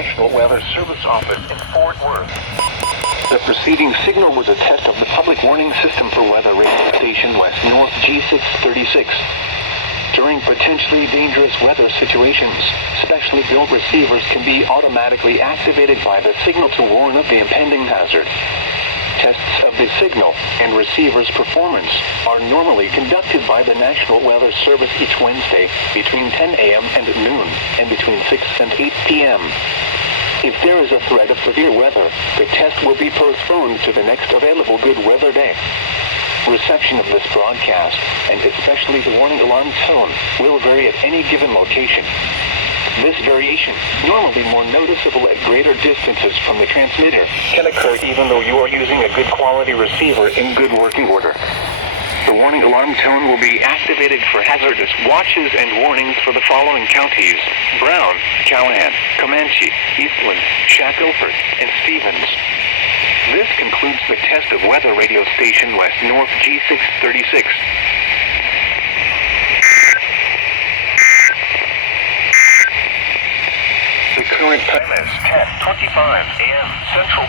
National Weather Service office in Fort Worth. The preceding signal was a test of the public warning system for weather radio station West North G636. During potentially dangerous weather situations, specially built receivers can be automatically activated by the signal to warn of the impending hazard. Tests of the signal and receiver's performance are normally conducted by the National Weather Service each Wednesday between 10 a.m. and noon and between 6 and 8 p.m. If there is a threat of severe weather, the test will be postponed to the next available good weather day. Reception of this broadcast, and especially the warning alarm tone, will vary at any given location. This variation, normally more noticeable at greater distances from the transmitter, can occur even though you are using a good quality receiver in good working order. The warning alarm tone will be activated for hazardous watches and warnings for the following counties: Brown, Callahan, Comanche, Eastland, Shackelford, and Stevens. This concludes the test of weather radio station West North G636. The current time is 10:25 a.m. Central.